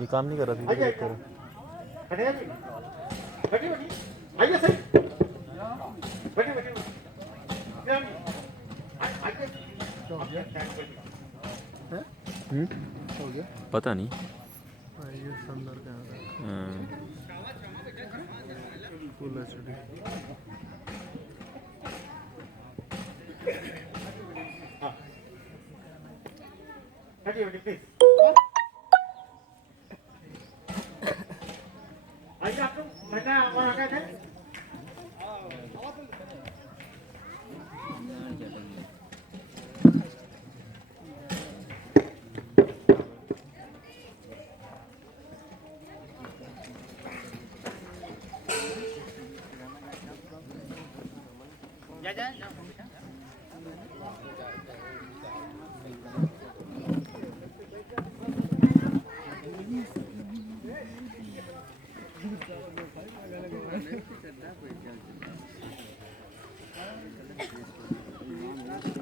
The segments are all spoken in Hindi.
ये काम नहीं कर रहा था। आइए सही पता नहीं। फुल एचडी आइए आप लोग बैठा वहाँ आ गए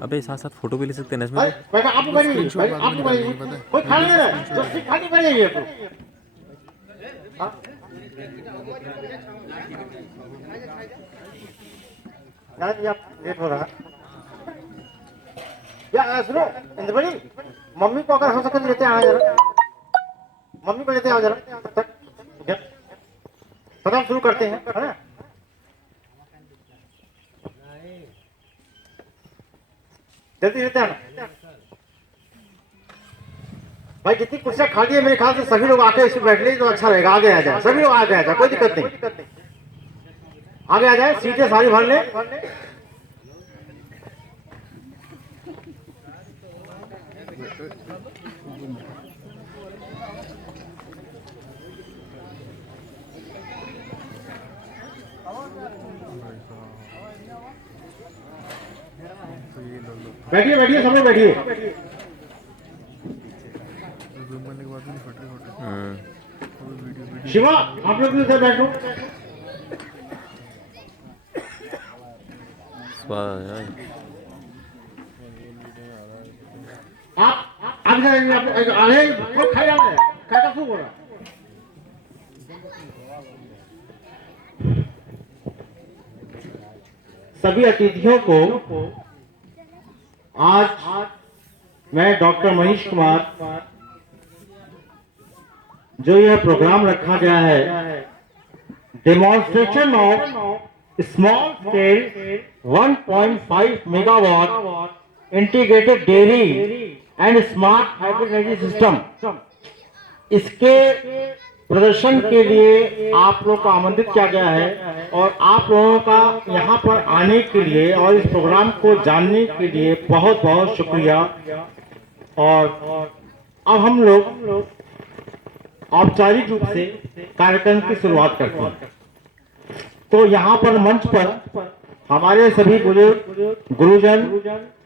अबे साथ साथ फोटो भी ले सकते हैं ना इसमें। बैठा आप बैठिए आप बैठिए कोई खाना नहीं है जो खानी पड़ेगी आपको यार ये आप लेट हो रहा या सुनो इंद्र भाई मम्मी को अगर हो सके लेते आना जरा मम्मी को लेते आओ जरा पता शुरू करते हैं है ना जल्दी लेते आना भाई जितनी कुर्सियां खाली है मेरे ख्याल से सभी लोग आके इसमें बैठ ले तो अच्छा रहेगा आगे आ जाए सभी लोग आगे आ जाए कोई दिक्कत नहीं आगे आ जाए सीटें सारी भर ले बैठिए बैठिए सब लोग बैठिए बनने के बाद भी फट रहे शिवा आप लोग भी उधर बैठो आप आगे खाई रहा है क्या का हो रहा सभी अतिथियों को आज मैं डॉक्टर मनीष कुमार जो यह प्रोग्राम रखा गया है demonstration of small scale 1.5 megawatt integrated dairy and smart hybrid energy system इसके प्रदर्शन के लिए आप लोग को आमंत्रित किया गया है और आप लोगों का यहाँ पर आने के लिए और इस प्रोग्राम को जानने के लिए बहुत बहुत शुक्रिया। और अब हम लोग औपचारिक रूप से कार्यक्रम की शुरुआत करते हैं। तो यहाँ पर मंच पर हमारे सभी बुजुर्ग गुरुजन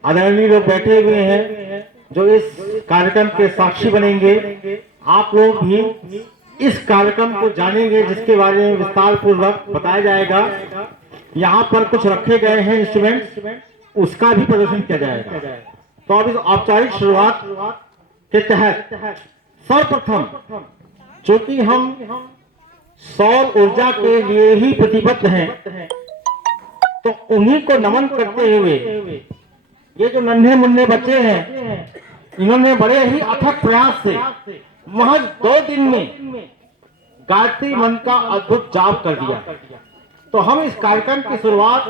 आदरणीय लोग बैठे हुए हैं जो इस कार्यक्रम के साक्षी बनेंगे। आप लोग भी इस कार्यक्रम को जानेंगे जिसके बारे में विस्तार पूर्वक बताया जाएगा। यहाँ पर कुछ रखे गए हैं इंस्ट्रूमेंट उसका भी प्रदर्शन किया जाएगा। तो अब इस औपचारिक शुरुआत के तहत सर्वप्रथम चूंकि हम सौर ऊर्जा के लिए ही प्रतिबद्ध हैं तो उन्हीं को नमन करते हुए ये जो नन्हे मुन्ने बच्चे हैं इन्होंने बड़े ही अथक प्रयास से महज 2 दिन में गायत्री मंत्र का अद्भुत जाप कर दिया। तो हम इस कार्यक्रम की शुरुआत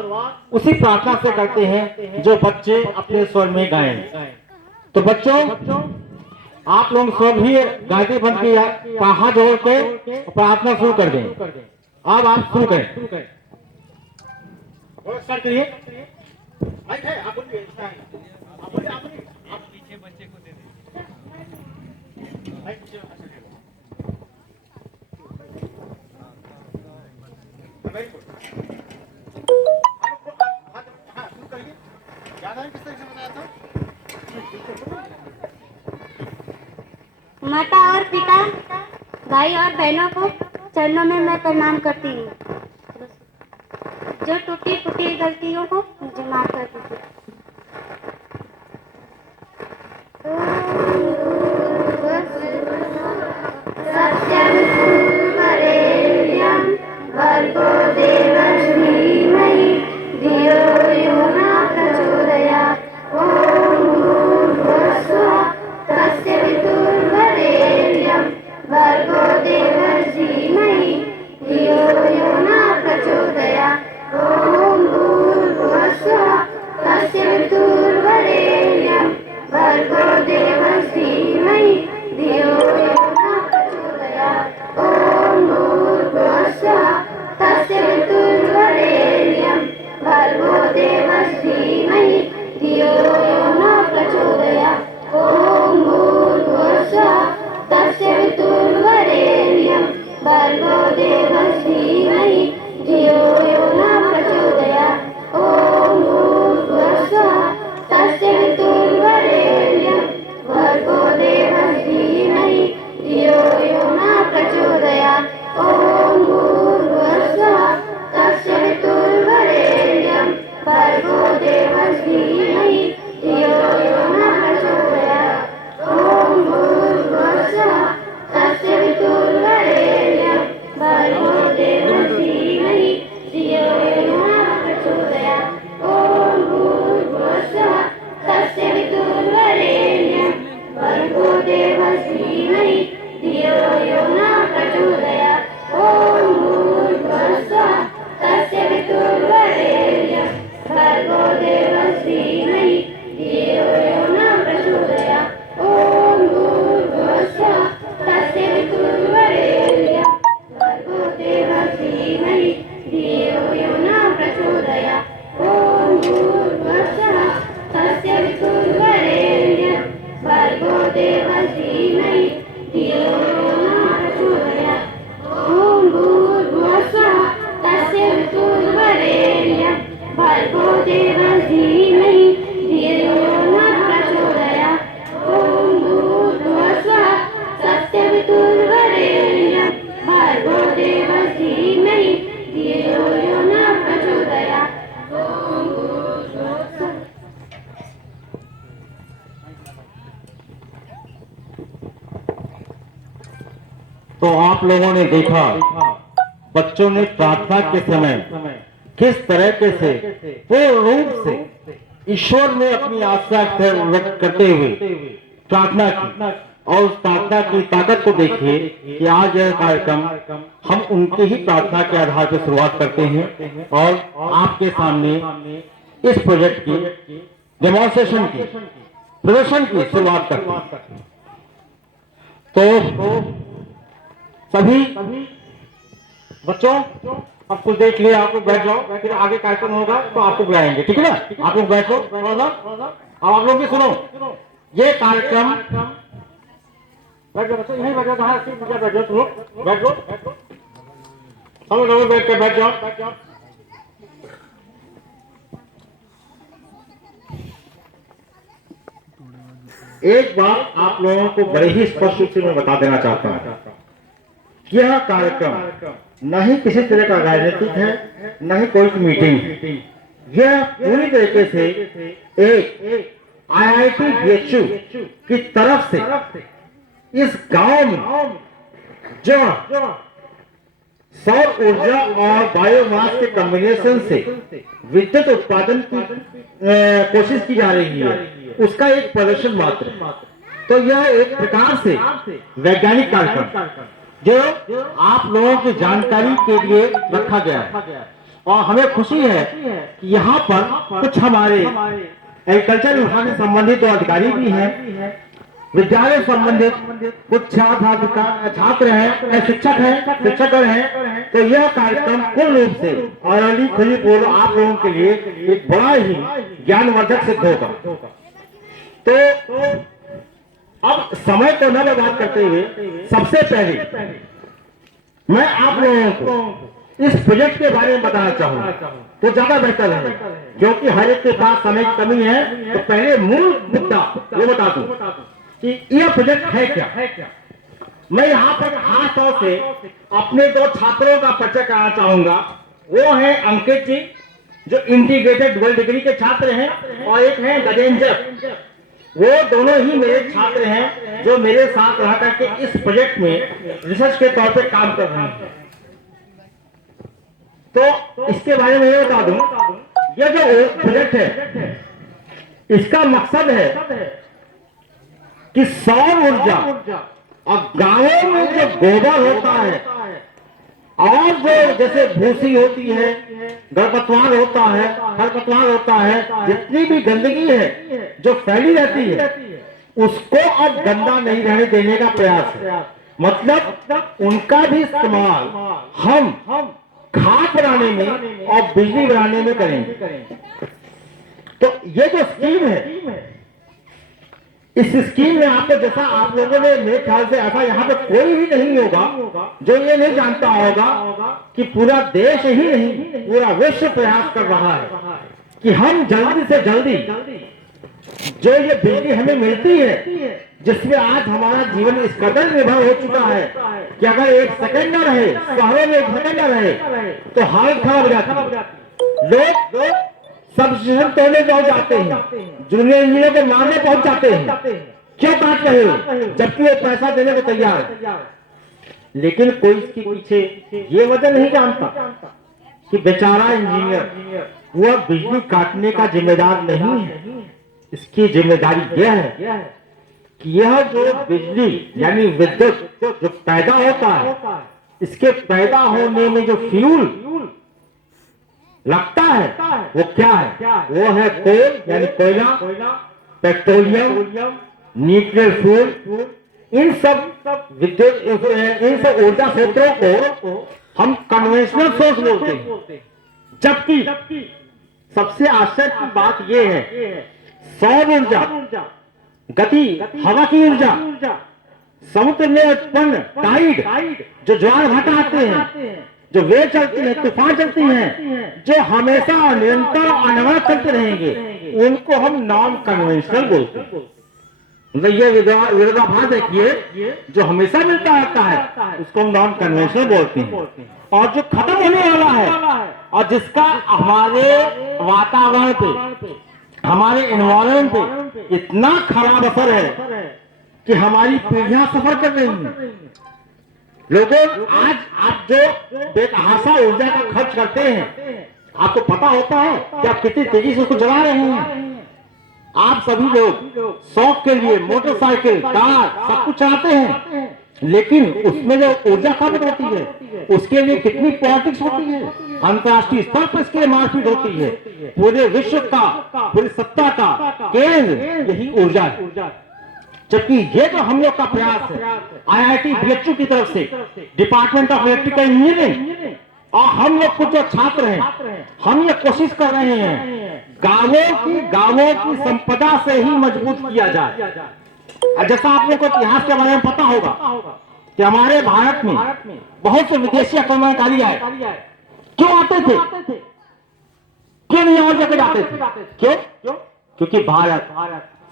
उसी प्रार्थना से करते हैं जो बच्चे अपने स्वर में गाएं। तो बच्चों आप लोग सभी गायत्री मंत्र की हाथ जोड़ के प्रार्थना शुरू कर दें। अब आप शुरू करें। स्टार्ट करिए। पीछे बच्चे को दे दे। माता और पिता भाई और बहनों को चरणों में मैं प्रणाम करती हूँ। जो टूटी फूटी गलतियों को मुझे माफ हाथ कर दीजिए। सत्यं भर्गो देवस्य धीमहि धियो यो न प्रचोदयात्। ॐ भूर्भुवस्सुवः तस्य वितुर्वरेण्यं भर्गो देवस्य धीमहि धियो यो न प्रचोदयात्। ॐ भूर्भुवस्सुवः तस्य वितुर्वरेण्यं भर्गो देवस्य धीमहि धियो यो न प्रचोदयात्। ॐ भूर्भुवस्सुवः तस्य वितुर्वरेण्यं भर्गो देवस्य धीमहि धियो यो न प्रचोदयात्। ॐ भूर्भुवस्सुवः तस्य वितुर्वरेण्यं भर्गो देवस्य धीमहि धियो यो न प्रचोदयात्। ॐ भूर्भुवस्सुवः तस्य वितुर्वरेण्यं भर्गो देवस्य धीमहि धियो यो न प्रचोदयात्। ॐ भूर्भुवस्सुवः तस्य वितुर्वरेण्यं भर्गो देवस्य धीमहि धियो यो न प्रचोदयात्। ॐ भूर्भुवस्सुवः तस्य वितुर्वरेण्यं भर्गो देवस्य धीमहि धियो यो न प्रचोदयात्। ॐ भूर्भुवस्सुवः तस्य वितुर्वरेण्यं भर्गो देवस्य धीमहि धियो यो न प्रचोदयात्। ॐ भूर्भुवस्सुवः तस्य वितुर्वरेण्यं भर्गो देवस्य धीमहि धियो यो न प्रचोदयात्। ॐ भूर्भुवस्सुवः तस्य वितुर्वरेण्यं भर्गो देवस्य धीमहि धियो यो न प्रचोदयात्। ॐ भूर्भुवस्सुवः तस्य वितुर्वरेण्यं भर्गो देवस्य धीमहि धियो यो न प्रचोदयात्। ॐ भूर्भुवस्सुवः तस्य वितुर्वरेण्यं भर्गो देवस्य धीमहि धियो यो न प्रचोदयात्। ॐ भूर्भुवस्सुवः तस्य वितुर्वरेण्यं भर्गो देवस्य धीमहि धियो यो न प्रचोदयात्। ॐ भूर्भुवस्सुवः तो आप लोगों ने देखा बच्चों ने प्रार्थना के समय किस तरीके से पूर्ण रूप से ईश्वर में अपनी आस्था व्यक्त करते हुए प्रार्थना की, और उस प्रार्थना की ताकत को देखिए कि आज यह कार्यक्रम हम उनकी ही प्रार्थना के आधार पर शुरुआत करते हैं और आपके सामने इस प्रोजेक्ट की डेमोन्स्ट्रेशन की प्रदर्शन की शुरुआत करते हैं। तो सभी बच्चों अब कुछ देख लिया, आप लोग बैठ जाओ, फिर आगे कार्यक्रम होगा तो आपको बुलाएंगे, ठीक है ना? आप लोग बैठो थोड़ा सा। अब आप लोग भी सुनो, ये कार्यक्रम बैठ जाओ बच्चों, यहीं बैठ जाओ, जहाँ बैठ जाओ, तुम लोग बैठ जाओ, सब लोग बैठ के बैठ जाओ। एक बात आप लोगों को बड़े ही स्पष्ट रूप से मैं बता देना चाहता हूँ, यह कार्यक्रम न ही किसी तरह का राजनीतिक है, न ही कोई मीटिंग। यह पूरी तरीके से एक IIT BHU की तरफ से इस गांव में जो सौर ऊर्जा और बायोमास के कॉम्बिनेशन से विद्युत उत्पादन की कोशिश की जा रही है, उसका एक प्रदर्शन मात्र। तो यह एक प्रकार से वैज्ञानिक कार्यक्रम जो आप लोगों की जानकारी के लिए रखा गया है, और हमें खुशी है कि यहाँ पर कुछ हमारे एग्रीकल्चर विभाग से संबंधित अधिकारी भी हैं, विद्यालय संबंधित कुछ छात्र हैं, शिक्षकगण हैं। तो यह कार्यक्रम कुल रूप से अरवली खलीपुर आप लोगों के लिए एक बड़ा ही ज्ञानवर्धक सिद्ध होगा। तो अब समय को न बर्बाद करते हुए सबसे पहले मैं आप लोगों को इस प्रोजेक्ट के बारे में बताना चाहूंगा तो ज्यादा बेहतर है, क्योंकि हर एक के पास समय की कमी है। तो पहले मूल मुद्दा ये बता दूं कि यह प्रोजेक्ट है क्या। मैं यहाँ पर खास तौर से अपने दो छात्रों का परिचय कराना चाहूंगा। वो है अंकित जी जो इंटीग्रेटेड डुअल डिग्री के छात्र हैं, और एक हैं गजेंद्र, वो दोनों ही मेरे छात्र हैं जो मेरे साथ रह करके इस प्रोजेक्ट में रिसर्च के तौर पे काम कर रहे हैं। तो इसके बारे में ये बता दूं, ये जो प्रोजेक्ट है इसका मकसद है कि सौर ऊर्जा और गांवों में जो गोबर होता है और जो जैसे भूसी होती है, खरपतवार होता है, खरपतवार होता है, जितनी भी गंदगी है जो फैली रहती है, उसको अब गंदा नहीं रहने देने का प्रयास है। मतलब उनका भी इस्तेमाल हम खाद बनाने में और बिजली बनाने में करेंगे। तो ये जो स्कीम है, इस स्कीम में आपको, जैसा आप लोगों ने, मेरे ख्याल से ऐसा यहाँ पे कोई भी नहीं होगा जो ये नहीं जानता होगा कि पूरा देश ही नहीं, पूरा विश्व प्रयास कर रहा है कि हम जल्दी से जल्दी जो ये बिजली हमें मिलती है, जिसमें आज हमारा जीवन इस कदर निर्भर हो चुका है कि अगर एक सेकंड न रहे, शहरों में एक सेकंड न रहे तो हालत खराब हो जाती। लोग सब स्टेशन तोड़ने पहुंच जाते हैं, जूनियर इंजीनियर के मारने पहुंच जाते हैं। क्यों काट रहे हो, जबकि वो पैसा देने को तैयार है। लेकिन कोई इसके पीछे ये वजह नहीं जानता कि बेचारा इंजीनियर वो बिजली काटने का जिम्मेदार नहीं है। इसकी जिम्मेदारी यह है कि यह जो बिजली यानी विद्युत जो पैदा होता है, इसके पैदा होने में जो फ्यूल लगता है वो क्या है? वो है कोल यानी कोयला, पेट्रोलियम, न्यूक्लियर फ्यूल। इन सब विद्युत, इन सब ऊर्जा स्रोतों को हम कन्वेंशनल सोर्स बोलते हैं। जबकि सबसे आश्चर्य की बात यह है, सौर ऊर्जा, गति, हवा की ऊर्जा, समुद्र में उत्पन्न टाइड, जो ज्वार भाटा आते हैं, जो वेव चलती है, तूफान चलती हैं, जो हमेशा निरंतर अनवरत चलते रहेंगे, उनको हम नॉन कन्वेंशनल बोलते हैं। मतलब ये विरोधाभास देखिए, जो हमेशा मिलता रहता है उसको हम नॉन कन्वेंशनल बोलते हैं। और जो खत्म होने वाला है और जिसका हमारे वातावरण पे, हमारे एनवायरमेंट पे इतना खराब असर है कि हमारी पीढ़ियां सफर कर रही हैं। लोगों, आज आप जो बेतहाशा ऊर्जा का खर्च करते हैं, आपको पता होता है कि आप कितनी तेजी से उसको जला रहे हैं। आप सभी लोग शौक के लिए मोटरसाइकिल, कार सब कुछ चलाते हैं, लेकिन उसमें जो ऊर्जा खपत होती है उसके लिए कितनी पॉलिटिक्स होती है, अंतर्राष्ट्रीय स्तर पर इसके लिए मारपीट होती है। पूरे विश्व का, पूरी सत्ता का केंद्र यही ऊर्जा है। जबकि ये जो हम लोग का प्रयास है IIT BHU की तरफ से, डिपार्टमेंट ऑफ इलेक्ट्रिकल इंजीनियरिंग, और हम लोग कुछ जो छात्र हैं, हम ये कोशिश कर रहे हैं गांवों की संपदा से ही मजबूत किया जाए। जैसा आप लोग को इतिहास के बारे में पता होगा कि हमारे भारत में बहुत से विदेशी आक्रमणकारी आए। क्यों आते थे? क्यों नहीं और जगह जाते थे? क्यों? क्योंकि भारत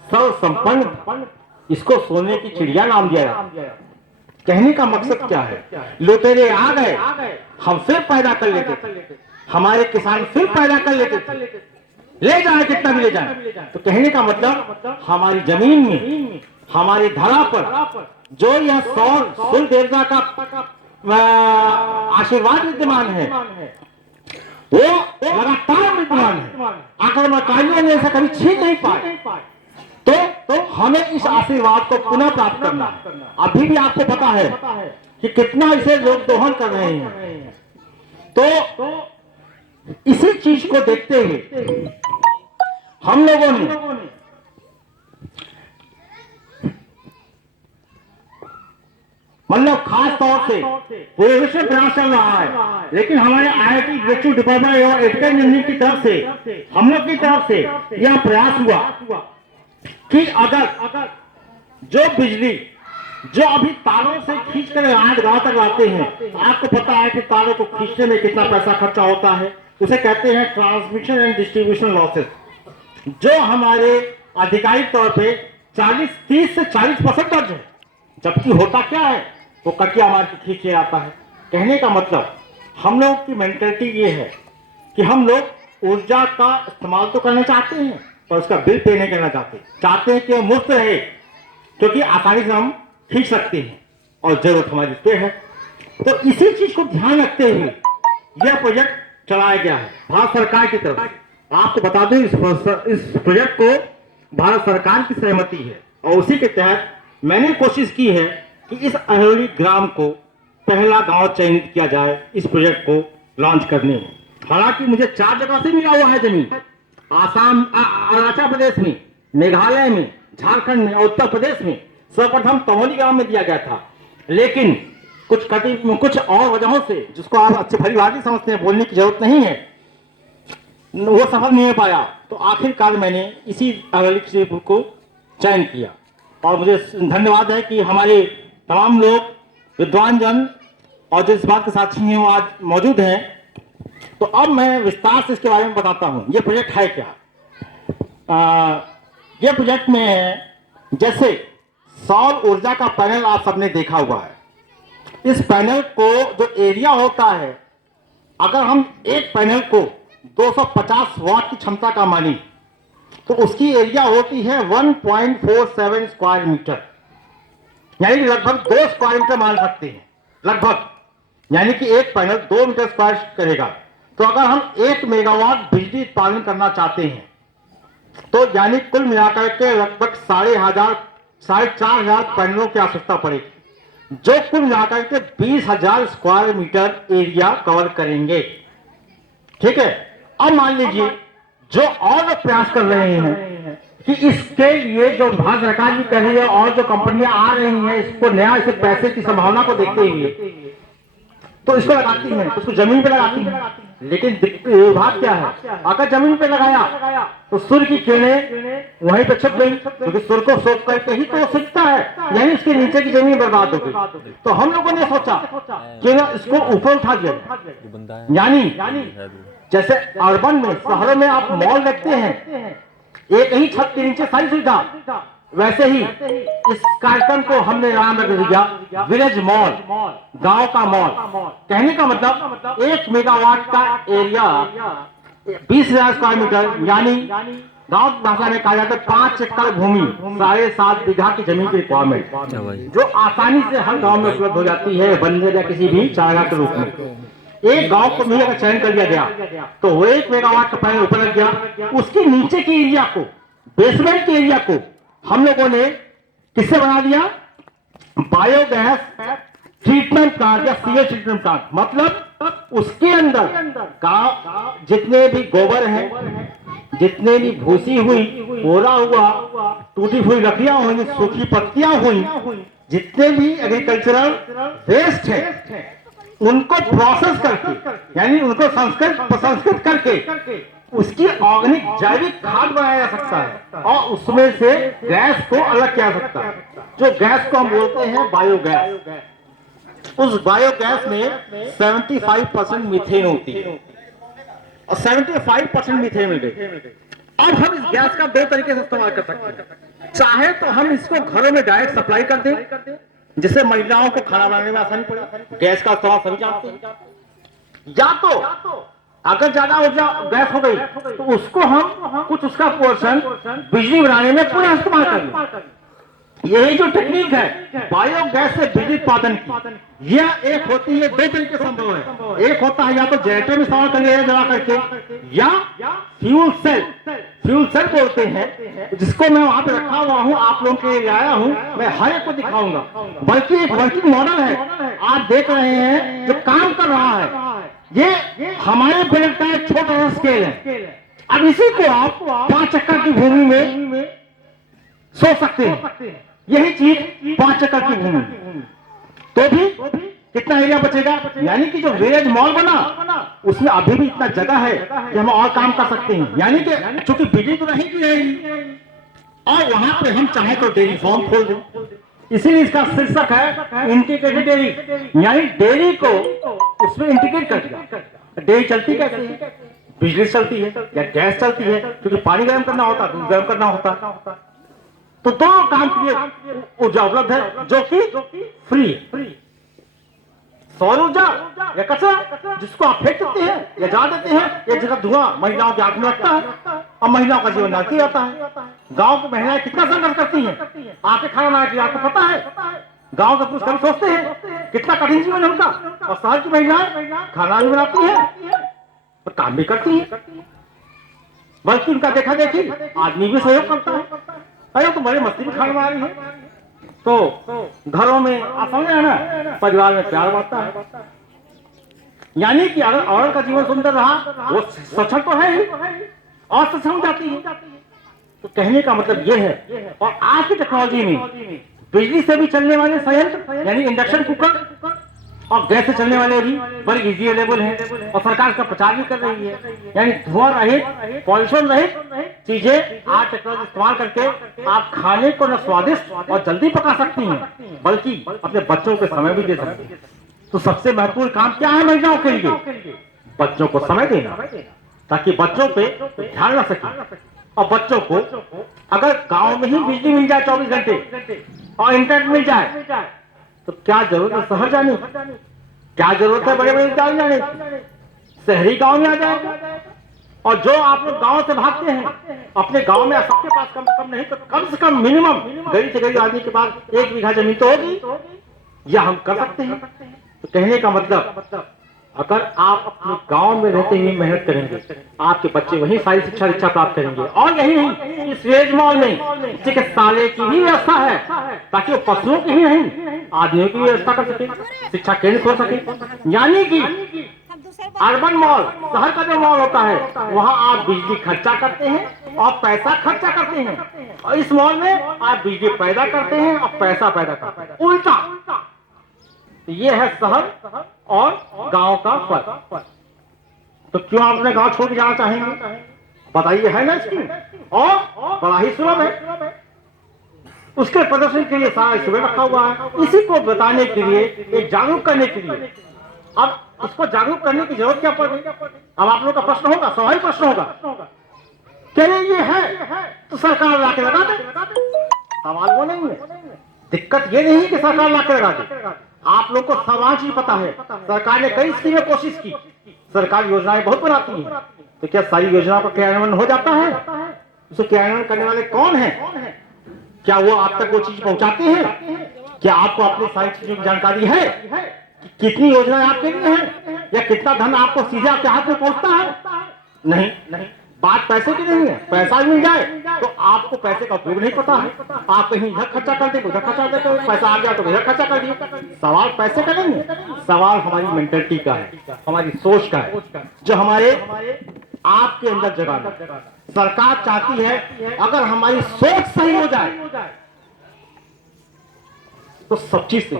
सर्व संपन्न, इसको सोने की चिड़िया नाम दिया। कहने का मकसद क्या है? लुटेरे आ गए, हम फिर पैदा कर लेते थे, हमारे किसान फिर पैदा कर लेते थे, ले जाए कितना भी ले जाए। तो कहने का मतलब हमारी जमीन में, हमारी धरा पर जो यह सूर्य देवता का आशीर्वाद विद्यमान है, वो लगातार विद्यमान है। आक्रमणकारियों ने ऐसा कभी छीन नहीं पाए। तो हमें इस आशीर्वाद को पुनः प्राप्त करना है। अभी भी आपको पता है कि कितना इसे लोग दोहन कर रहे हैं। तो इसी चीज को देखते हुए हम लोगों ने मतलब खास तौर से पूरे विश्व में प्रयास चल रहा है, लेकिन हमारे IIT BHU डिपार्टमेंट और इलेक्ट्रिकल इंजीनियरिंग की तरफ से, हम लोग की तरफ से यह प्रयास हुआ कि अगर जो बिजली जो अभी तारों से खींचकर गांव तक लाते हैं, आपको पता है कि तारों को खींचने में कितना पैसा खर्चा होता है। उसे कहते हैं ट्रांसमिशन एंड डिस्ट्रीब्यूशन लॉसेस, जो हमारे आधिकारिक तौर पे 30 से 40% दर्ज है। जबकि होता क्या है, वो कटिया मार के खींचे आता है। कहने का मतलब हम लोग की मेंटेलिटी ये है कि हम लोग ऊर्जा का इस्तेमाल तो करना चाहते हैं पर उसका बिल पे नहीं करना चाहते हैं कि वो मुफ्त रहे, क्योंकि आसानी से हम खींच सकते हैं और जरूरत हमारी पे है। तो इसी चीज को ध्यान रखते हुए यह प्रोजेक्ट चलाया गया है भारत सरकार की तरफ से। आपको बता दूं इस प्रोजेक्ट को भारत सरकार की सहमति है और उसी के तहत मैंने कोशिश की है कि इस अहरोली ग्राम को पहला गांव चयनित किया जाए इस प्रोजेक्ट को लॉन्च करने में। हालांकि मुझे 4 जगह से मिला हुआ है जमीन, आसाम, अरुणाचल प्रदेश में, मेघालय में, झारखंड में और उत्तर प्रदेश में। सर्वप्रथम तमोली गांव में दिया गया था, लेकिन कुछ और वजहों से, जिसको आप अच्छे भली भांति समझते हैं, बोलने की जरूरत नहीं है, वो सफल नहीं हो पाया। तो आखिरकार मैंने इसी अहरोली को चयन किया और मुझे धन्यवाद है कि हमारे तमाम लोग विद्वान जन और जो इस बात के साक्षी हैं वो आज मौजूद हैं। तो अब मैं विस्तार से इसके बारे में बताता हूं ये प्रोजेक्ट है क्या। ये प्रोजेक्ट में है, जैसे सौर ऊर्जा का पैनल आप सबने देखा हुआ है। इस पैनल को जो एरिया होता है, अगर हम एक पैनल को 250 वाट की क्षमता का मानी तो उसकी एरिया होती है 1.47 स्क्वायर मीटर, यानी कि लगभग 2 स्क्वायर मीटर मान सकते हैं लगभग, यानी कि एक पैनल 2 मीटर स्क्वायर करेगा। तो अगर हम 1 मेगावाट बिजली उत्पादन करना चाहते हैं तो यानी कुल मिलाकर के लगभग 4,500 पैनलों की आवश्यकता पड़ेगी, जो कुल मिलाकर के 20,000 स्क्वायर मीटर एरिया कवर करेंगे। ठीक है, अब मान लीजिए जो और प्रयास कर रहे हैं कि इसके लिए जो भारत सरकार भी कर रही है और जो कंपनियां आ रही हैं इसको नया इसे पैसे की संभावना को देखते हुए तो इसको लगाती हैं, उसको जमीन पे लगाती हैं। लेकिन विभाग क्या है, अगर जमीन पे लगाया तो सूर्य की किरणें वहीं पे छुप गई, क्योंकि सूर्य को सोख करके ही तो वो सूखता है, यानी उसके नीचे की जमीन बर्बाद हो गई। तो हम लोगों ने सोचा कि ना इसको ऊपर उठा दिया, यानी जैसे अर्बन में, शहरों में आप मॉल देखते हैं एक ही छत के नीचे सारी सुविधा, वैसे ही इस कार्यक्रम को हमने नाम रख दिया विलेज मॉल, गांव का मॉल। कहने का मतलब 1 मेगावाट का एरिया 20,000 स्क्वायर मीटर, यानी गांव की भाषा में कहा जाता है 5 एकड़ भूमि, 7.5 बीघा की जमीन की रिक्वायरमेंट, जो आसानी से हर गांव में उपलब्ध हो जाती है बंजर या किसी भी चारागाह के रूप में। एक गांव को मिलकर चयन कर लिया गया तो वो 1 मेगावाट का पैनल ऊपर लग गया। उसके नीचे के एरिया को, बेसमेंट के एरिया को हम लोगों ने किससे बना दिया, बायोगैस ट्रीटमेंट प्लांट या सीएच ट्रीटमेंट प्लांट। मतलब उसके अंदर गांव जितने भी गोबर है, जितने भी भूसी हुई, ओरा हुआ, टूटी हुई लकड़ियां हुई, सूखी पत्तियां हुई, जितने भी एग्रीकल्चरल वेस्ट है उनको प्रोसेस करके, यानी उनको संस्कृत करके उसकी ऑर्गेनिक जैविक खाद बनाया जा सकता है और उसमें से गैस को अलग किया जा सकता है, जो गैस को हम बोलते हैं बायोगैस। उस बायोगैस में 75% मीथेन होती है और 75% मीथेन मिल गई। अब हम इस गैस का 2 तरीके से इस्तेमाल कर सकते हैं। चाहे तो हम इसको घरों में डायरेक्ट सप्लाई कर दें, जिससे महिलाओं को खाना बनाने में आसानी पड़े, गैस का इस्तेमाल सभी जानते हैं। या तो अगर ज्यादा ऊर्जा गैस हो गई तो उसको हम कुछ उसका पोर्शन बिजली बनाने में पूरा इस्तेमाल कर लें। यही जो टेक्निक है बायोगैस से बिजली उत्पादन की, यह एक होती है, 2 तरीके संभव है। एक होता है या तो जनरेटर में इस्तेमाल कर लिया जला करके, या फ्यूल सेल बोलते हैं, जिसको मैं वहां पे रखा हुआ हूं, आप लोगों के लिए लाया हूं, मैं हर एक को दिखाऊंगा। बल्कि एक वर्किंग मॉडल है आप देख रहे हैं जो काम कर रहा है। ये हमारे प्रोजेक्ट का एक छोटा सा स्केल है। अब इसी को आप 5 एकड़ की भूमि में सोच सकते हैं। यही चीज 5 एकड़ की भूमि तो भी कितना एरिया बचेगा, यानी कि जो विलेज मॉल बना उसमें अभी भी इतना जगह है कि हम और काम कर सकते हैं। यानी कि चूंकि बिल्डिंग तो नहीं की रहेगी और वहां पे हम चाहे तो डेयरी फार्म खोल दें, इसीलिए इसका शीर्षक है इंटीग्रेटेड डेयरी, यानी डेयरी को उसमें इंटीग्रेट कर दिया। डेयरी चलती कैसे है, बिजली चलती है या गैस चलती है, क्योंकि पानी गर्म करना होता है, दूध गर्म करना होता है। तो दोनों काम के लिए ऊर्जा उपलब्ध है जो कि फ्री है। सौर ऊर्जा या कचरा जिसको आप फेंक देते हैं या जला देते हैं, एक जगह धुआं महिलाओं की आंख में लगता है और महिलाओं का जीवन नाती जाता है। गांव की महिलाएं कितना संघर्ष करती हैं आके खाना बना के, आपको पता है। गांव के पुरुष कभी सोचते हैं कितना कठिन जीवन है उनका, और शहर की महिलाएं खाना भी बनाती है और काम भी करती है, बल्कि उनका देखा देखी आदमी भी सहयोग करता है। अरे तो बड़े मस्ती में खाना बना रही है, तो घरों में आप समझे ना, परिवार में प्यार बढ़ता है। यानी कि अगर औरत का जीवन सुंदर रहा, वो सक्षम तो है ही और सक्षम जाती है। तो कहने का मतलब ये है, और आज की टेक्नोलॉजी में बिजली से भी चलने वाले संयंत्र यानी इंडक्शन कुकर और गैस से चलने वाले भी बड़ी इजी अवेलेबल है, और सरकार इसका प्रचार भी कर रही है। यानी धुआं रहित, पॉल्यूशन रहित चीजें आज टेक्नोलॉजी इस्तेमाल करके आप खाने को न स्वादिष्ट और जल्दी पका सकती हैं, बल्कि अपने बच्चों को समय भी दे सकती हैं। तो सबसे महत्वपूर्ण काम क्या है महिलाओं के लिए? बच्चों को समय देना, ताकि बच्चों पे ध्यान रख सके। और बच्चों को अगर गांव में ही बिजली मिल जाए 24 घंटे और इंटरनेट मिल जाए, तो क्या जरूरत है शहर जाने की? क्या जरूरत है बड़े बड़े गाँव जाने की? शहरी गांव में आ जाएगा। और जो आप लोग गांव से भागते हैं, अपने गांव में सबके पास कम से कम नहीं तो कम से कम मिनिमम गरीब से गरीब आदमी के पास 1 बीघा जमीन तो होगी, या हम कर सकते हैं। तो कहने का मतलब, अगर आप अपने गांव में रहते हुए मेहनत करेंगे, आपके बच्चे वहीं सारी शिक्षा प्राप्त करेंगे। और यही नहीं, इस वेज मॉल में चिकित्सालय की भी व्यवस्था है, ताकि वो पशुओं की ही नहीं आदमियों की व्यवस्था कर सके, शिक्षा केंद्र हो सके। यानी कि अर्बन मॉल, शहर का जो मॉल होता है, वहाँ आप बिजली खर्चा करते हैं और पैसा खर्चा करते हैं, और इस मॉल में आप बिजली पैदा करते हैं और पैसा पैदा करते हैं, उल्टा। तो ये है शहर और गांव का फर्क। तो क्यों आप अपने गांव छोड़ के जाना चाहेंगे? बताइए, है ना स्कीम, और बड़ा ही सुलभ है। उसके प्रदर्शन के लिए सारा शिविर रखा हुआ है, इसी को बताने के लिए, एक जागरूक करने के लिए। अब इसको जागरूक करने की जरूरत क्या पड़ गई? अब आप लोग का प्रश्न होगा, स्वाभाविक प्रश्न होगा, क्या ये है तो सरकार ला के लगा दे। सवाल वो नहीं है, दिक्कत ये नहीं कि सरकार ला के लगा दे। आप लोग को सवाल चीज पता है, सरकार ने कई स्कीमें कोशिश की, सरकार योजनाएं बहुत बनाती है, तो क्या सारी योजनाओं का क्रियान्वयन हो जाता है? उसे क्रियान्वयन करने वाले कौन है? क्या वो आप तक वो चीज पहुंचाते हैं? क्या आपको अपनी सारी चीजों की जानकारी है? कितनी योजनाएं आपके लिए हैं, या कितना धन आपको सीधे आपके हाथ में पहुंचता है? नहीं, बात पैसे की नहीं है। पैसा मिल जाए तो आपको पैसे का उपयोग नहीं पता है, आप कहीं इधर खर्चा कर देंगे, उधर खर्चा कर देंगे, पैसा आ गया तो इधर खर्चा कर दिए। सवाल पैसे का नहीं है, सवाल हमारी मेंटालिटी का है, हमारी सोच का है, जो हमारे आपके अंदर जगाना। सरकार चाहती है अगर हमारी सोच सही हो जाए तो सब चीज से।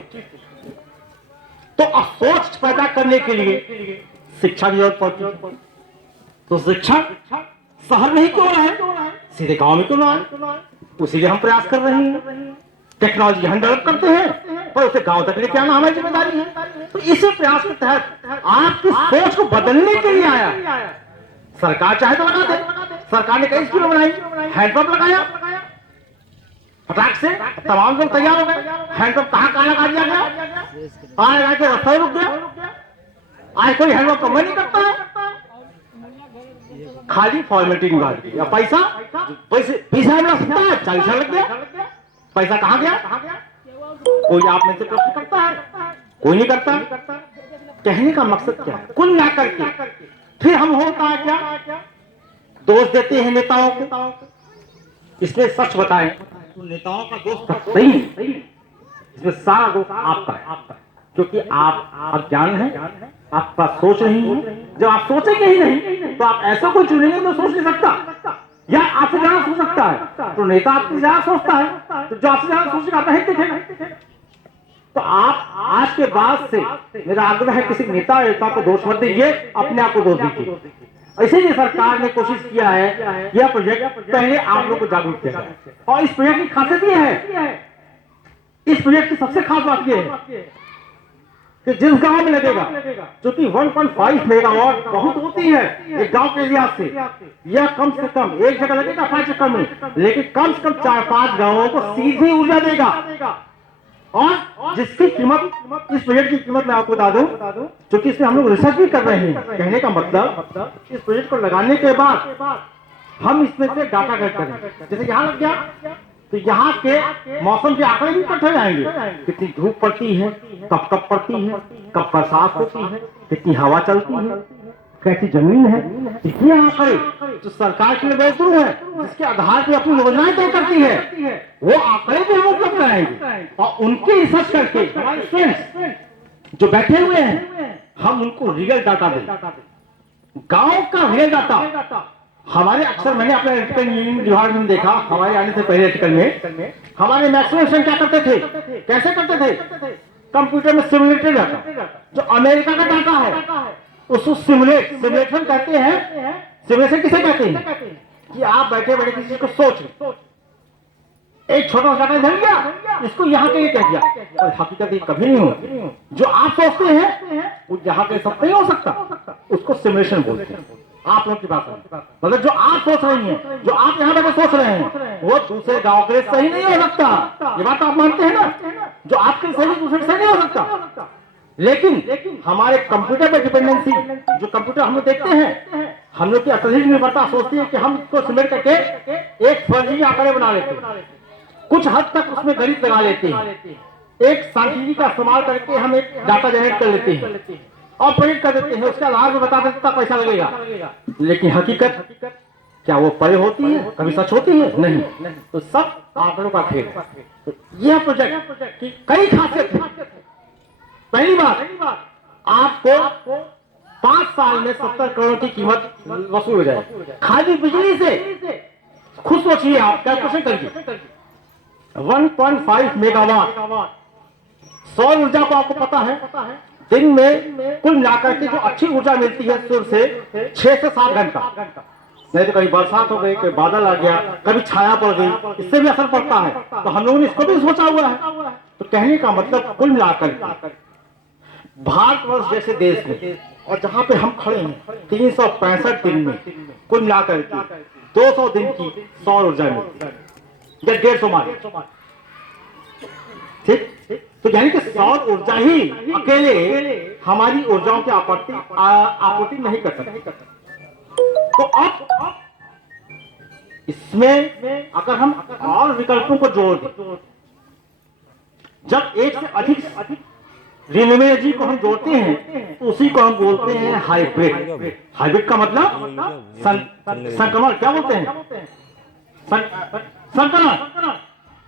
तो अब सोच पैदा करने के लिए शिक्षा की जरूरत पड़ती है। तो शिक्षा शहर में ही क्यों है, सीधे गांव में क्यों ना है? उसी लिए हम प्रयास कर रहे हैं। टेक्नोलॉजी हम डेवलप करते हैं, पर उसे गांव तक लेके आना हमारी जिम्मेदारी है। तो इसी प्रयास के तहत आपकी सोच को बदलने के लिए आया। सरकार चाहे तो लगा दे, सरकार ने कई स्कीमें बनाई, हैंडपंप लगाया, फटाक से तमाम लोग तैयार हो गए। हैंडपंप कहाँ लगा दिया गया, आए के रास्ता रुक गया। आज कोई हैंडपंप कम नहीं करता है, खाली फॉर्मेलिटी निकाल दी। या पैसा 20 लग सकता है, 40 लग गया, पैसा कहाँ गया? कोई आप में से प्रश्न करता है? कोई नहीं करता। कहने का मकसद क्या है? कुल ना करके फिर हम होता है क्या, दोष देते हैं नेताओं को। इसमें सच बताएं तो नेताओं का दोष नहीं, इसमें सारा दोष आपका है, क्योंकि आप अज्ञान है, आपका सोच नहीं है। जब आप सोचेंगे ही नहीं तो आप ऐसा कोई चुनेंगे जो सोच नहीं सकता, या आपसे ज्यादा सोच सकता है। तो नेता आपसे ज्यादा सोचता है, तो जो आपसे ज्यादा सोचेगा आप नहीं दिखेगा। तो आप आज के बाद से मेरा आग्रह है, किसी नेता को दोष मत दीजिए, अपने आप को दोष दीजिए। इसीलिए सरकार ने कोशिश किया है यह प्रोजेक्ट पहले आप लोग को जागरूक किया। और इस प्रोजेक्ट की खासियत यह है, इस प्रोजेक्ट की सबसे खास बात यह है कि जिस गांव में लगेगा, क्योंकि 1.5 मेगावाट बहुत होती है एक गांव के लिहाज से, यह कम से कम एक जगह लगेगा 5 चक्कर में, लेकिन कम से कम 4-5 गांवों को सीधी ऊर्जा देगा। और जिसकी कीमत, इस प्रोजेक्ट की कीमत मैं आपको बता दूं, क्योंकि इसमें हम लोग रिसर्च भी कर रहे हैं। कहने का मतलब इस प्रोजेक्ट को लगाने के बाद हम इसमें से डाटा कलेक्ट करें। जैसे यहाँ लग गया तो यहाँ के मौसम के आंकड़े भी इकट्ठे हो जाएंगे, कितनी धूप पड़ती है, कब कब पड़ती है, कब बरसात होती है, कितनी हवा चलती है, कैसी जमीन है, इतने आंकड़े जो सरकार के लिए बहुत शुरू है, जिसके आधार पर अपनी योजनाएं तय करती है, वो आंकड़े भी हम उपलब्ध कराएंगे। और उनके रिसर्च करके हमारे स्टूडेंट्स जो बैठे हुए हैं, हम उनको रियल डाटा दें, गांव का रियल डाटा। हमारे अक्सर मैंने अपने इलेक्ट्रिकल इंजीनियरिंग विभाग में देखा, हमारे आने से पहले इलेक्ट्रिकल में हमारे मैक्सिमम क्या करते थे, कैसे करते थे, कंप्यूटर में सिमुलेटेड डाटा, जो अमेरिका का डाटा है उसको सिमुलेशन कहते हैं। सिमुलेशन किसे कहते हैं कि आप बैठे बैठे किसी को सोच रहे, एक छोटा सा डाटा धर गया, इसको यहाँ के लिए कह दिया, और हकीकत ये कभी नहीं होती। जो आप सोचते हैं वो यहाँ के सब नहीं हो सकता, उसको सिमुलेशन बोलते हैं। आप लोग की बात है, मतलब जो आप सोच रही हैं, जो आप यहाँ बैठे सोच रहे हैं, वो दूसरे गांव के लिए सही नहीं हो सकता। ये बात आप मानते हैं ना, जो आपके लिए सही दूसरे सही नहीं हो सकता। लेकिन हमारे कंप्यूटर पे डिपेंडेंसी, जो कंप्यूटर हम लोग देखते हैं, हम लोग की अत्यधिक निर्भरता सोचती है कि हम इसको सिमुलेट करके एक फर्जी आंकड़े बना लेते हैं, कुछ हद तक उसमें गणित लगा लेते हैं, एक सांख्यिकी का इस्तेमाल करके हम एक डाटा जनरेट कर लेते हैं और प्रिंट कर देते हैं, उसके आधार पर बता देते कितना पैसा लगेगा। लेकिन हकीकत क्या वो परे होती है, कभी सच होती है? नहीं। तो सब आंकड़ों का खेल है। तो यह प्रोजेक्ट की कई खासियत है। पहली बात, आपको 5 साल में 70 करोड़ की कीमत वसूल हो जाए खाली बिजली से। खुद सोचिए, आप कैलकुलेशन करिए, 1.5 मेगावाट सौर ऊर्जा को आपको पता है दिन में कुल मिलाकर के जो अच्छी ऊर्जा मिलती है सूर्य से 6 से 7 घंटा। नहीं तो कभी बरसात हो गई, कभी बादल आ गया, कभी छाया पड़ गई, इससे भी असर पड़ता है। तो हम लोगों ने इसको भी सोचा हुआ है। तो कहने का मतलब कुल मिलाकर भारतवर्ष जैसे देश में, और जहाँ पे हम खड़े हैं 365 दिन में कुल मिलाकर के 200 दिन की सौर ऊर्जा मिलती है, या 150 मान, ठीक। तो यानी कि सौर ऊर्जा ही अकेले हमारी ऊर्जाओं की आपूर्ति नहीं कर सकती। तो अब इसमें अगर हम और विकल्पों को जोड़ दें, जब एक से अधिक रिन्यूएबल एनर्जी को हम जोड़ते हैं तो उसी को हम बोलते हैं हाइब्रिड। हाइब्रिड का मतलब संक्रमण, क्या बोलते हैं, संकरण।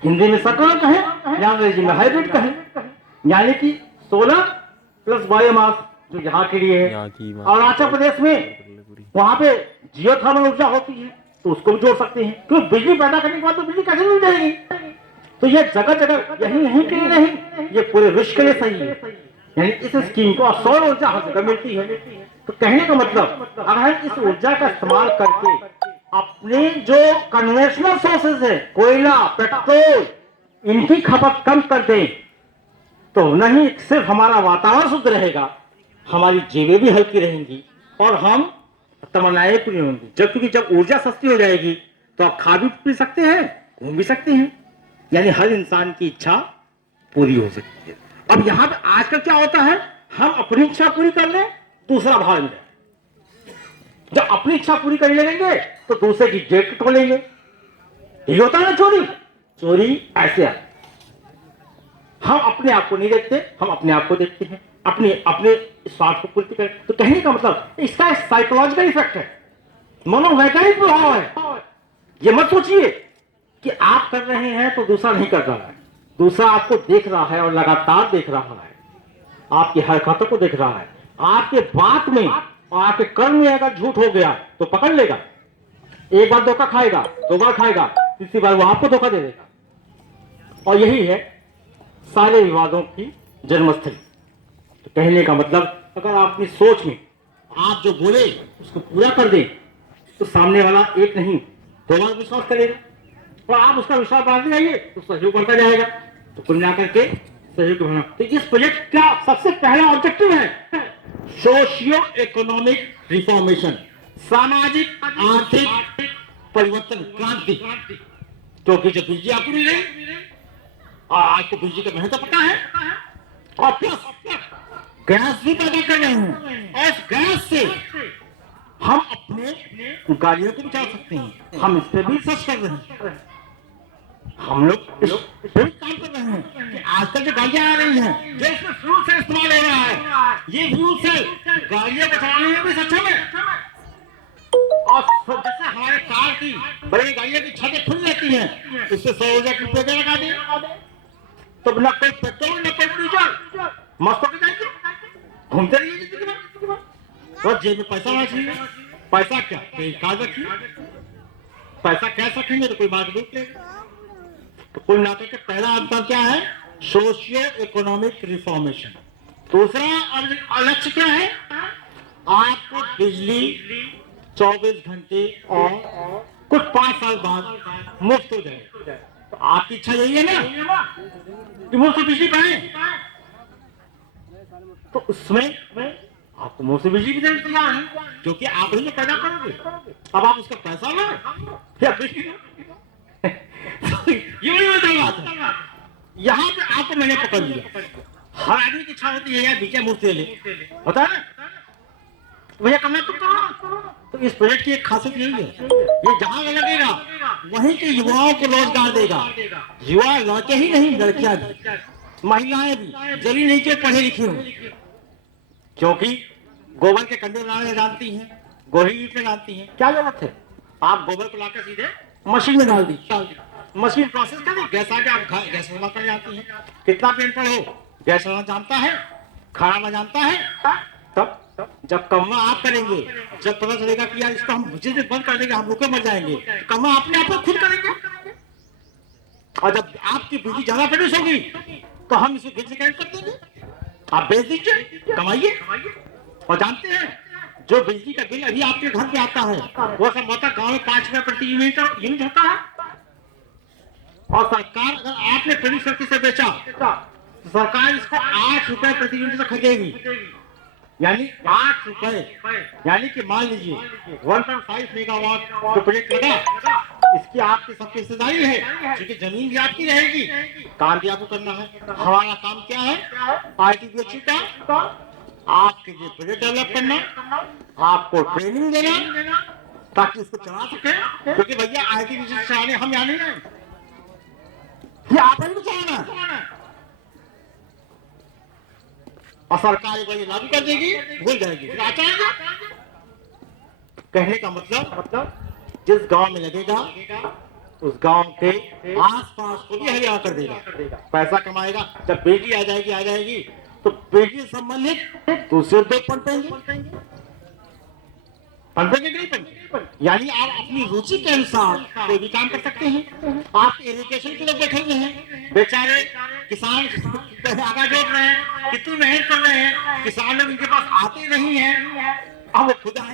हिंदी में संकरण कहें या अंग्रेजी में हाइब्रिड कहें। यानी कि सोलर प्लस बायोमास जो यहाँ के लिए है, और अरुणाचल प्रदेश में वहां पे जियोथर्मल ऊर्जा होती है, तो उसको भी जोड़ सकते हैं। क्यों, बिजली पैदा करने के बाद तो बिजली कैसे मिल जाएगी। तो ये जगह जगह यही के लिए नहीं, ये पूरे विश्व के लिए सही है। यानी इस स्कीम को सौर ऊर्जा हर जगह मिलती है। तो कहने का मतलब, अगर हम इस ऊर्जा का इस्तेमाल करके अपने जो कन्वेंशनल सोर्सेज है, कोयला, पेट्रोल, इनकी खपत कम कर दें, तो नहीं सिर्फ हमारा वातावरण शुद्ध रहेगा, हमारी जेबें भी हल्की रहेंगी और हम तमन्नाएं पूरी होंगी। क्योंकि जब ऊर्जा सस्ती हो जाएगी तो आप खा भी पी सकते हैं, घूम भी सकते हैं, यानी हर इंसान की इच्छा पूरी हो सकती है। अब यहाँ पे आजकल क्या होता है, हम अपनी इच्छा पूरी कर लें, दूसरा भाग में जब अपनी इच्छा पूरी कर लेंगे तो दूसरे की जेब तोड़ेंगे। ये होता है ना चोरी ऐसे है। हम अपने आप को नहीं देखते, हम अपने आप को देखते हैं, अपने स्वार्थ को पूर्ति करें। तो कहने का मतलब इसका एक साइकोलॉजिकल इफेक्ट है, मनोवैज्ञानिक प्रभाव है। ये मत सोचिए कि आप कर रहे हैं तो दूसरा नहीं कर रहा है। दूसरा आपको देख रहा है और लगातार देख रहा है, आपकी हरकतों को देख रहा है। आपके बात में और आपके कर्म में अगर झूठ हो गया तो पकड़ लेगा। एक बार धोखा खाएगा, 2 बार खाएगा, तीसरी बार वो आपको धोखा दे देगा। और यही है सारे विवादों की जन्मस्थली। तो कहने का मतलब, अगर आप अपनी सोच में आप जो बोले उसको पूरा कर दें तो सामने वाला एक नहीं 2 बार विश्वास करेगा, और आप उसका विश्वास बढ़ाते जाइए तो सहयोग बढ़ता जाएगा। तो कुल मिलाकर के सहयोग बढ़ना। तो इस प्रोजेक्ट का सबसे पहला ऑब्जेक्टिव है सोशियो इकोनॉमिक रिफॉर्मेशन, सामाजिक आर्थिक परिवर्तन, क्रांति। क्योंकि जब बिजली आपूर्ति नहीं, और आपको बिजली का महत्व पता है, और प्लस गैस भी पैदा कर रहे हैं, और इस गैस से हम अपने गाड़ियों को बचा सकते हैं। हम इस पे भी सर्च कर रहे हैं, हम लोग इस पे भी काम कर रहे हैं कि आजकल जो गाड़ियां आ रही हैं जो इसमें फ्यूल सेल इस्तेमाल हो रहा है, ये फ्यूल सेल गाड़ियों को चलाने में भी सक्षम है। और जैसे हमारे कार की बड़ी गाड़ियों की छतें खुल जाती हैं, इससे 100 ऊर्जा की पेड़ लगा दी, तो न कोई पेट्रोल न कोई डीजल, मस्त होकर जाएंगे, घूमते रहिए जिंदगी में। और जेब में पैसा होना चाहिए, पैसा क्या कार्ड रखिए, पैसा कैश रखेंगे तो कोई बात नहीं लेगा। तो कुल मिलाकर के पहला अंतर क्या है, सोशियो इकोनॉमिक रिफॉर्मेशन। दूसरा लक्ष्य क्या है, आपको बिजली 24 घंटे और कुछ 5 साल बाद मुफ्त हो जाए। तो आपकी इच्छा यही है ना कि मुफ्त बिजली पाए, तो उसमें आपको मुफ्त बिजली भी देने तैयार है, क्योंकि आप ही पैदा करोगे। अब आप उसका पैसा लो या बिजली लो, ये बड़ी बड़ी बात है। यहाँ पे आपको मैंने पकड़ लिया, हर आदमी की इच्छा होती है यार बीजा मुफ्त ले, होता है ना, भैया करना तो करो। तो इस प्रोजेक्ट की एक खासियत यही है, ये जहां लगेगा वहीं के युवाओं को रोजगार देगा। युवा लड़के ही नहीं, लड़कियां भी, महिलाएं भी, जरी नहीं के पढ़े लिखे हो, क्योंकि गोबर के कंडे बनाने जानती हैं, गोरी ईंट में जानती हैं, क्या जरूरत है, आप गोबर को लाकर सीधे मशीन में डाल दी, मशीन प्रोसेस कर दी, गैस आके आप गैस बना कर जाती है। कितना भी अनपढ़ हो, गैस बनाना जानता है, खाना बनाना जानता है। तब जब कमवा आप करेंगे, जब पता चलेगा कि यार इसको हम जिस दिन बंद कर देंगे हम रुके मर जाएंगे, तो कमवा अपने आप को खुद करेंगे। और जब आपकी बिजली ज्यादा प्रोड्यूस होगी तो हम इसे बिल से कनेक्ट कर देंगे, आप बेच दीजिए, कमाइए। और जानते हैं जो बिजली का बिल अभी आपके घर पे आता है वो संभवतः गाँव में 5 रुपए प्रति यूनिट होता है, और सरकार अगर आपने प्रोड्यूस करके से बेचा तो सरकार इसको 8 रुपए प्रति यूनिट से खरीदेगी, यानी 8 रुपए, यानी कि मान लीजिए 1.5 मेगावाट जो प्रोजेक्ट लगा, इसकी आपकी सबकी हिस्सेदारी है, क्योंकि जमीन भी आपकी रहेगी, काम भी आपको करना है। हमारा काम क्या है, आईटीबीएचयू का आपके लिए प्रोजेक्ट डेवलप करना, आपको ट्रेनिंग देना ताकि इसको चला सके, क्योंकि भैया आईटीबीएचयू चलाने हम यहाँ नहीं आए, ये आप ही को चलाना है। और सरकार एक बार लागू कर देगी, भूल जाएगी, कहने का मतलब जिस गांव में लगेगा उस गांव के आसपास को भी हरिया कर देगा, पैसा कमाएगा। जब बिजली आ जाएगी तो बिजली से संबंधित दूसरे उद्योग पनपेंगे कि नहीं पनपेंगे, यानी आप अपनी रुचि के अनुसार कोई भी काम कर सकते हैं। आप इरिगेशन के लोग बैठे हुए हैं, बेचारे किसान आगा जोड़ रहे हैं, कितनी मेहनत कर रहे हैं, किसान लोग इनके पास आते नहीं है, अब वो खुद